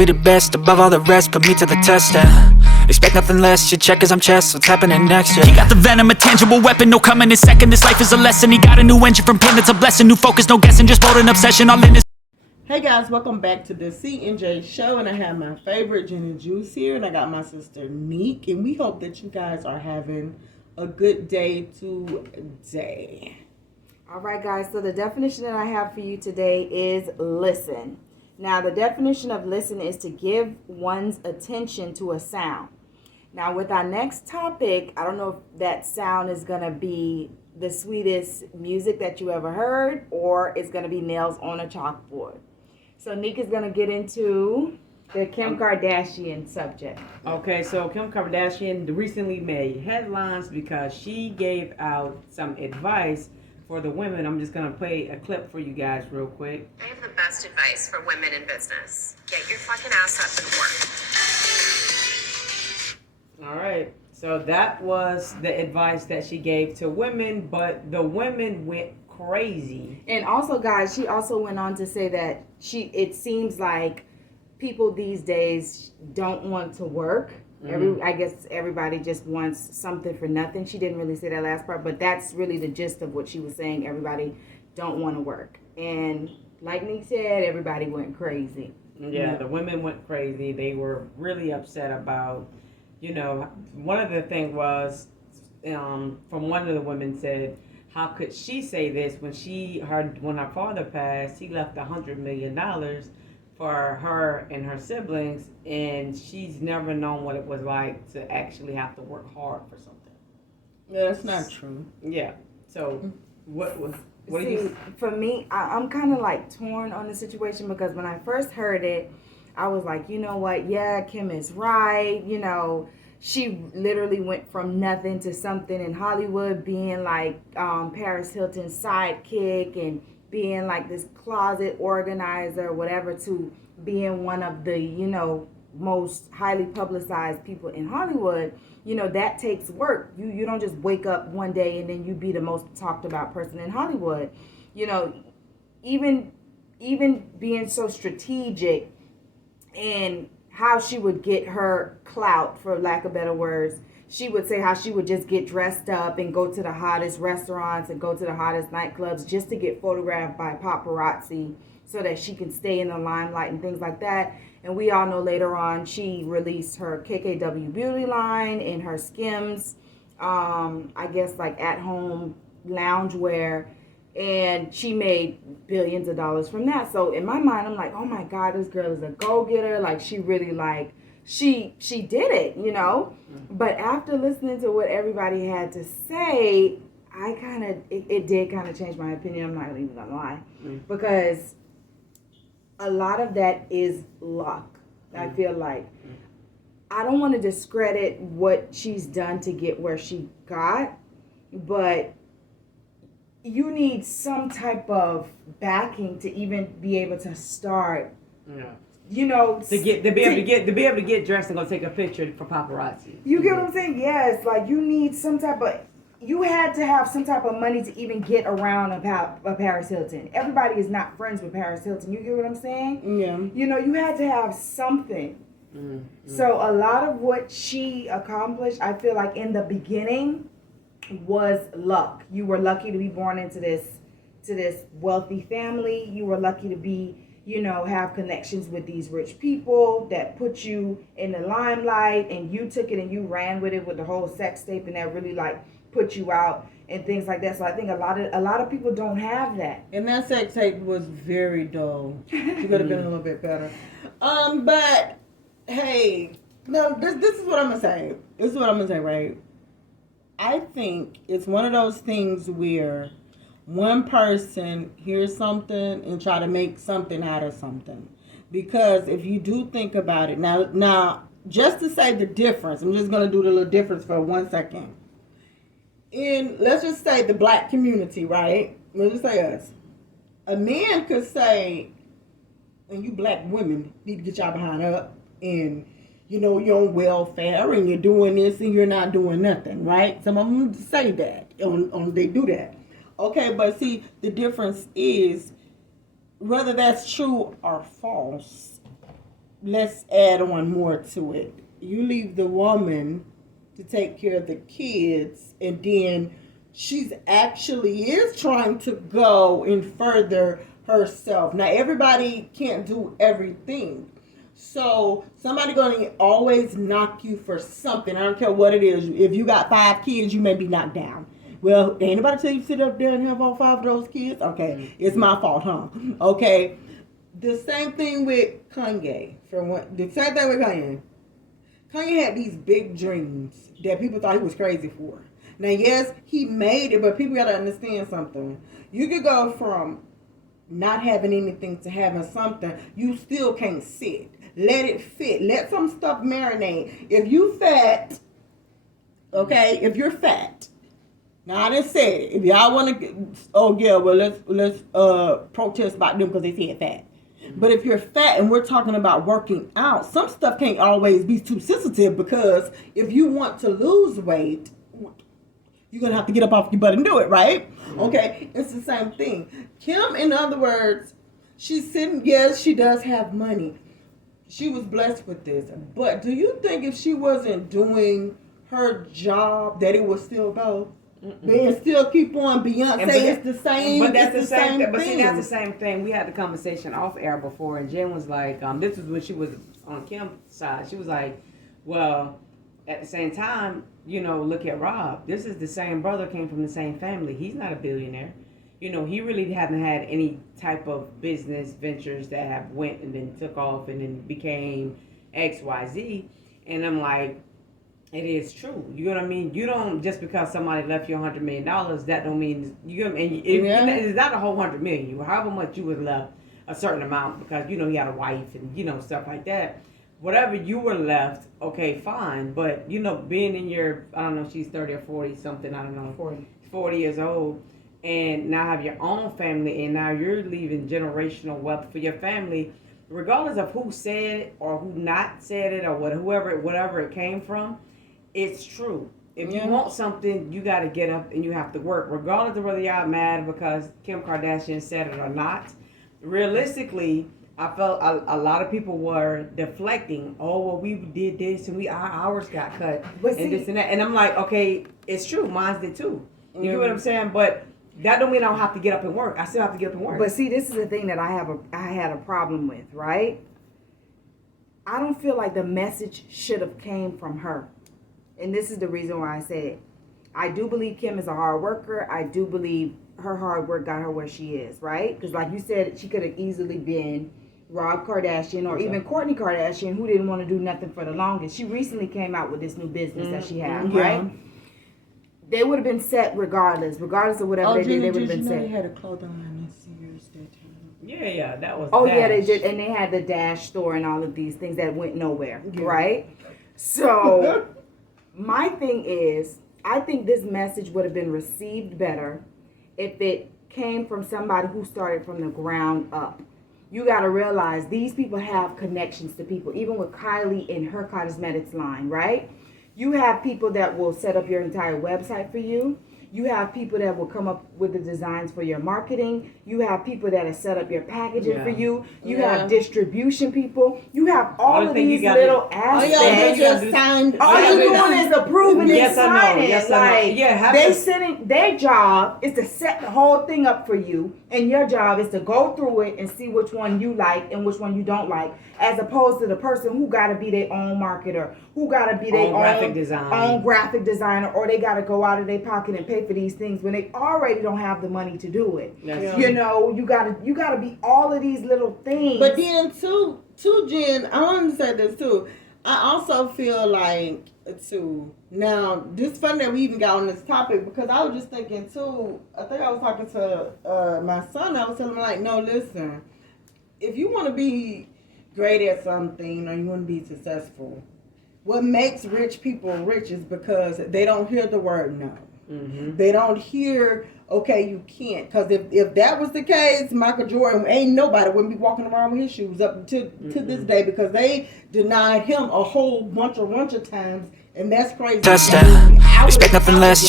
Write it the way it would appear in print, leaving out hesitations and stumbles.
Be the best above all the rest, put me to the test, expect nothing less, you check as I'm chess, what's happening next, He got the venom, a tangible weapon, no coming in second. This life is a lesson, he got a new engine from pain, it's a blessing. New focus, no guessing, just bold and obsession, all in this. Hey guys, welcome back to the CNJSHOW, and I have my favorite Gin and Juice here, and I got my sister NEEK, and we hope that you guys are having a good day today. All right, guys, so the definition that I have for you today is listen. Now, the definition of listen is to give one's attention to a sound. Now, with our next topic, I don't know if that sound is going to be the sweetest music that you ever heard, or it's going to be nails on a chalkboard. So, NEEK is going to get into the Kim Kardashian subject. Okay, so Kim Kardashian recently made headlines because she gave out some advice for the women. I'm just gonna play a clip for you guys real quick. I have the best advice for women in business. Get your fucking ass up and work. All right, so that was the advice that she gave to women, but the women went crazy. And also, guys, she also went on to say that it seems like people these days don't want to work. I guess everybody just wants something for nothing. She didn't really say that last part, but that's really the gist of what she was saying. Everybody don't want to work. And like NEEK said, everybody went crazy. Yeah, the women went crazy. They were really upset about, one of the things was, from one of the women said, how could she say this when when her father passed, he left $100 million for her and her siblings, and she's never known what it was like to actually have to work hard for something. Yeah, that's not true. Yeah. So what do you? For me, I'm kind of like torn on the situation, because when I first heard it, I was like, you know what? Yeah, Kim is right. She literally went from nothing to something in Hollywood, being like Paris Hilton's sidekick and being like this closet organizer, whatever, to being one of the, most highly publicized people in Hollywood. That takes work. You don't just wake up one day and then you be the most talked about person in Hollywood. Even being so strategic in how she would get her clout, for lack of better words. She would say how she would just get dressed up and go to the hottest restaurants and go to the hottest nightclubs just to get photographed by paparazzi so that she can stay in the limelight and things like that. And we all know later on she released her KKW beauty line and her Skims, I guess like at-home loungewear, and she made billions of dollars from that. So in my mind, I'm like, oh my God, this girl is a go-getter. Like, she really she did it, But after listening to what everybody had to say, it did kind of change my opinion. I'm not even gonna lie, because a lot of that is luck. I feel like I don't want to discredit what she's done to get where she got, but you need some type of backing to even be able to start. Yeah. To be able to get dressed and go take a picture for paparazzi. You get what I'm saying? Yes, like you need some type of. You had to have some type of money to even get around a Paris Hilton. Everybody is not friends with Paris Hilton. You get what I'm saying? Yeah. You had to have something. Mm-hmm. So a lot of what she accomplished, I feel like in the beginning, was luck. You were lucky to be born into this wealthy family. You were lucky to be, have connections with these rich people that put you in the limelight, and you took it and you ran with it with the whole sex tape, and that really put you out and things like that. So I think a lot of people don't have that. And that sex tape was very dull. She could have been a little bit better. But hey, no, this is what I'm gonna say. This is what I'm gonna say, right? I think it's one of those things where one person hears something and try to make something out of something. Because if you do think about it, now just to say the difference, I'm just gonna do the little difference for 1 second. Let's just say the black community, right? Let's just say us. A man could say, and you black women need to get y'all behind up, and you're on welfare and you're doing this and you're not doing nothing, right? Some of them say that, they do that. Okay, but see, the difference is, whether that's true or false, let's add on more to it. You leave the woman to take care of the kids, and then she's actually is trying to go and further herself. Now, everybody can't do everything. So somebody gonna always knock you for something. I don't care what it is. If you got 5 kids, you may be knocked down. Well, anybody tell you sit up there and have all 5 of those kids? Okay, it's my fault, huh? Okay. The same thing with Kanye. The same thing with Kanye. Kanye had these big dreams that people thought he was crazy for. Now, yes, he made it, but people gotta understand something. You could go from not having anything to having something. You still can't sit. Let it fit. Let some stuff marinate. If you fat, okay, if you're fat, now I didn't say it. If y'all want to, oh yeah, well let's protest about them because they said fat. But if you're fat and we're talking about working out, some stuff can't always be too sensitive, because if you want to lose weight, you're going to have to get up off your butt and do it, right? Okay, it's the same thing. Kim, in other words, she's sitting, yes, she does have money. She was blessed with this. But do you think if she wasn't doing her job that it would still go? They still keep on. Beyonce, it's the same. But that's it's the same. thing. But see, that's the same thing. We had the conversation off air before, and Jen was like, "This was when she was on Kim's side. She was like, well, at the same time, you know, look at Rob. This is the same brother, came from the same family. He's not a billionaire. You know, he really hasn't had any type of business ventures that have went and then took off and then became X, Y, Z." And I'm like, it is true. You know what I mean? You don't, just because somebody left you $100 million, that don't mean you. And it's not a whole $100 million. However much you was left, a certain amount, because you know he had a wife and you know stuff like that. Whatever you were left, okay, fine. But you know, being in your, I don't know, she's 30 or 40 something. I don't know, 40 years old, and now have your own family, and now you're leaving generational wealth for your family, regardless of who said it or who not said it or whatever it came from. It's true. If you want something, you got to get up and you have to work, regardless of whether y'all mad because Kim Kardashian said it or not. Realistically, I felt a lot of people were deflecting. Oh, well, we did this and our hours got cut and this and that. And I'm like, okay, it's true. Mine did too. You know what I'm saying? But that don't mean I don't have to get up and work. I still have to get up and work. But see, this is the thing that I had a problem with, right? I don't feel like the message should have came from her. And this is the reason why I said it. I do believe Kim is a hard worker. I do believe her hard work got her where she is, right? Because like you said, she could have easily been Rob Kardashian or even Kourtney Kardashian, who didn't want to do nothing for the longest. She recently came out with this new business that she had, right? They would have been set regardless of whatever they did. They would have been set. They had a clothing line this year's that time. Yeah, that was. Oh Dash. yeah, they did, and they had the Dash store and all of these things that went nowhere, right? So. My thing is, I think this message would have been received better if it came from somebody who started from the ground up. You got to realize these people have connections to people, even with Kylie in her cosmetics line, right? You have people that will set up your entire website for you. You have people that will come up with the designs for your marketing. You have people that have set up your packaging for you. You have distribution people. You have all of these little aspects. All you're doing is approving and signing. Yes, I know. They sending, their job is to set the whole thing up for you, and your job is to go through it and see which one you like and which one you don't like, as opposed to the person who got to be their own marketer, who got to be their own graphic designer, or they got to go out of their pocket and pay for these things when they already don't have the money to do it. You know, you gotta be all of these little things. But then too, Jen, I want to say this too. I also feel like too. Now, this funny that we even got on this topic, because I was just thinking too. I think I was talking to my son. I was telling him like, no, listen. If you want to be great at something or you want to be successful, what makes rich people rich is because they don't hear the word no. They don't hear, okay, you can't. Because if that was the case, Michael Jordan, ain't nobody wouldn't be walking around with his shoes up to this day, because they denied him a whole bunch of times, and that's crazy. Touchdown. Expect nothing less.